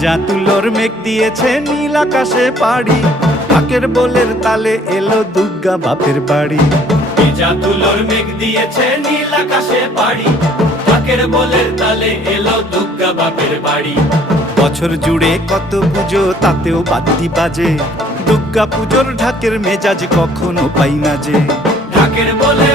ভেজা তুলোর মেঘ দিয়েছে নীল আকাশে পাড়ি, ঢাকের বোলের তালে এলো দুর্গা বাপের বাড়ি। ভেজা তুলোর মেঘ দিয়েছে নীল আকাশে পাড়ি, ঢাকের বোলের তালে এলো দুর্গা বাপের বাড়ি। বছর জুড়ে কত পুজো তাতেও বাদ্যি বাজে, দুর্গা পুজোর ঢাকের মেজাজ কখনো পাই না যে। ঢাকের বোলে